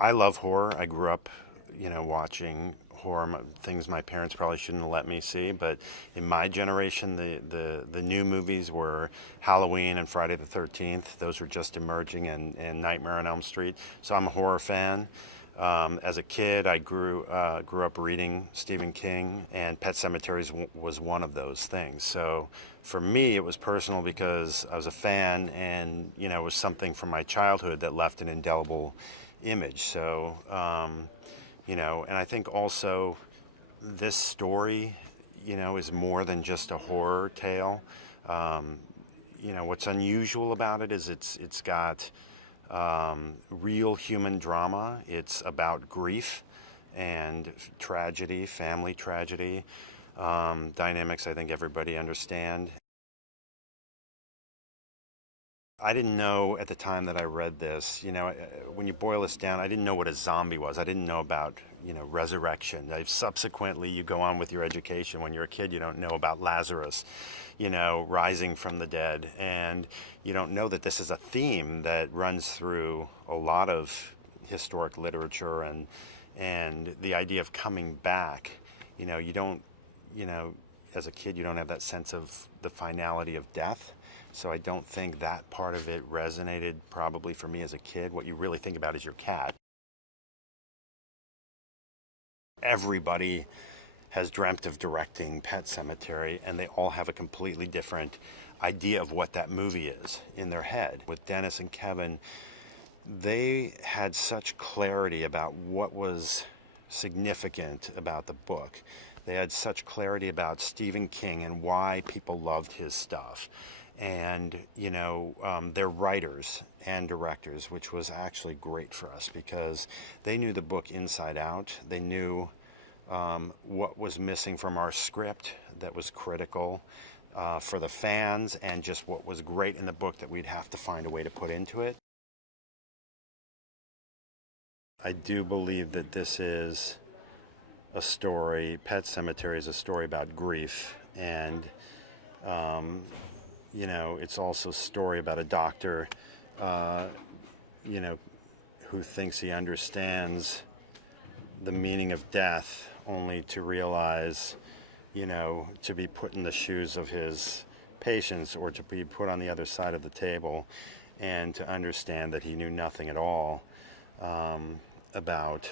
I love horror. I grew up, watching horror things my parents probably shouldn't have let me see. But in my generation, the new movies were Halloween and Friday the 13th. Those were just emerging, and Nightmare on Elm Street. So I'm a horror fan. As a kid, I grew up reading Stephen King, and Pet Sematary was one of those things. So for me, it was personal because I was a fan, and it was something from my childhood that left an indelible image. So and I think also this story, is more than just a horror tale. What's unusual about it is it's got real human drama. It's about grief and tragedy, family tragedy, dynamics I think everybody understand. I didn't know at the time that I read this, when you boil this down, I didn't know what a zombie was. I didn't know about, resurrection. Subsequently, you go on with your education. When you're a kid, you don't know about Lazarus, rising from the dead. And you don't know that this is a theme that runs through a lot of historic literature and the idea of coming back. You don't, you know, as a kid, you don't have that sense of the finality of death. So I don't think that part of it resonated probably for me as a kid. What you really think about is your cat. Everybody has dreamt of directing Pet Sematary, and they all have a completely different idea of what that movie is in their head. With Dennis and Kevin, they had such clarity about what was significant about the book. They had such clarity about Stephen King and why people loved his stuff. And, they're writers and directors, which was actually great for us because they knew the book inside out. They knew what was missing from our script that was critical for the fans, and just what was great in the book that we'd have to find a way to put into it. I do believe that this is a story, Pet Sematary is a story about grief, and it's also a story about a doctor, you know, who thinks he understands the meaning of death, only to realize, to be put in the shoes of his patients, or to be put on the other side of the table, and to understand that he knew nothing at all about,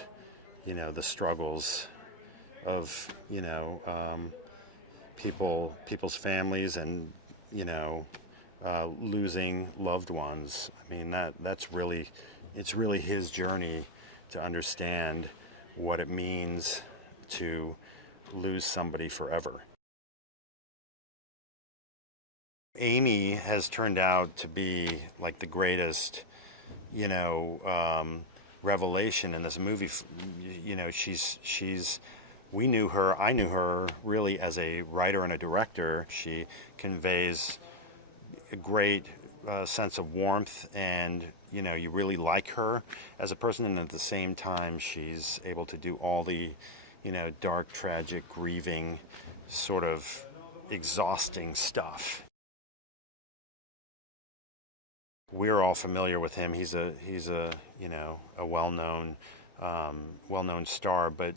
the struggles of, people's families, and, losing loved ones. I mean, it's really his journey to understand what it means to lose somebody forever. Amy has turned out to be like the greatest, revelation in this movie. She's we knew her, I knew her really as a writer and a director. She conveys a great sense of warmth, and you really like her as a person, and at the same time she's able to do all the dark, tragic, grieving, sort of exhausting stuff. We're all familiar with him. He's a a well-known star, but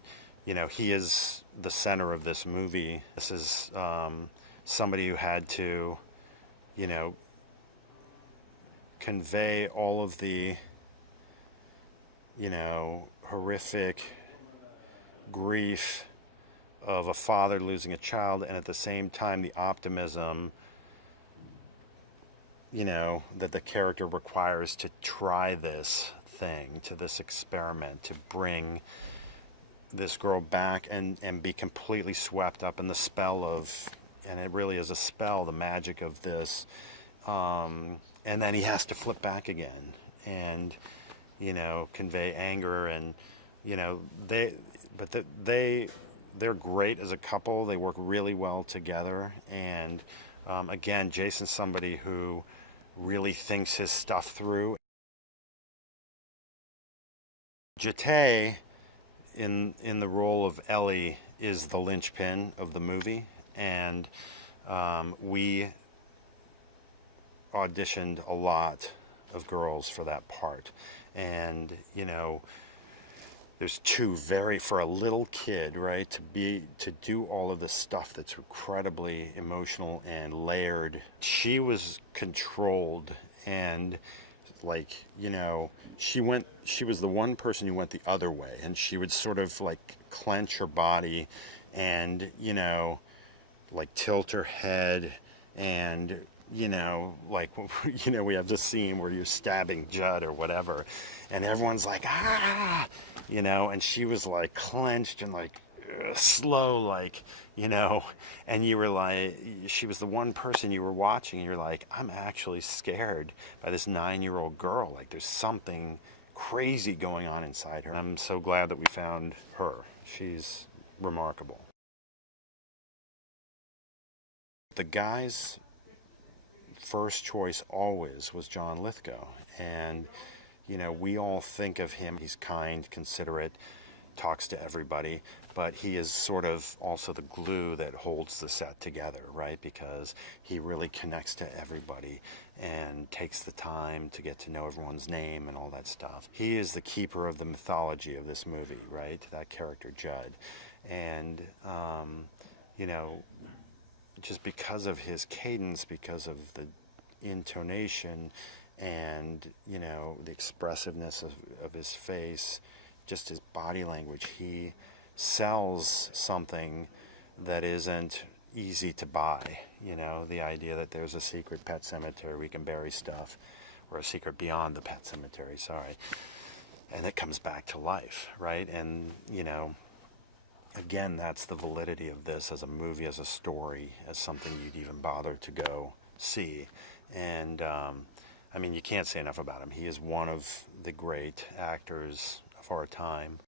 he is the center of this movie. This is somebody who had to convey all of the horrific grief of a father losing a child, and at the same time the optimism that the character requires to try this thing, to this experiment, to bring this girl back and be completely swept up in the spell of, and it really is a spell, the magic of this. And then he has to flip back again and, convey anger, and, they're great as a couple. They work really well together. And again, Jason's somebody who really thinks his stuff through. Jate, in the role of Ellie, is the linchpin of the movie, and we auditioned a lot of girls for that part, and there's two very, for a little kid, right, to do all of this stuff that's incredibly emotional and layered. She was controlled, and like, she was the one person who went the other way, and she would sort of like clench her body and, like tilt her head, and like, we have this scene where you're stabbing Jud or whatever, and everyone's like, ah, and she was like clenched and like slow, like, and you were like, she was the one person you were watching, and you're like, I'm actually scared by this 9-year-old girl. Like, there's something crazy going on inside her. I'm so glad that we found her. She's remarkable. The guy's first choice always was John Lithgow, and we all think of him, he's kind, considerate, talks to everybody, but he is sort of also the glue that holds the set together, right? Because he really connects to everybody and takes the time to get to know everyone's name and all that stuff. He is the keeper of the mythology of this movie, right? That character Jud. And just because of his cadence, because of the intonation, and the expressiveness of his face, just his body language, he sells something that isn't easy to buy. The idea that there's a secret pet cemetery we can bury stuff, or a secret beyond the pet cemetery, sorry, and it comes back to life, right? And again, that's the validity of this as a movie, as a story, as something you'd even bother to go see. And I mean, you can't say enough about him. He is one of the great actors of our time.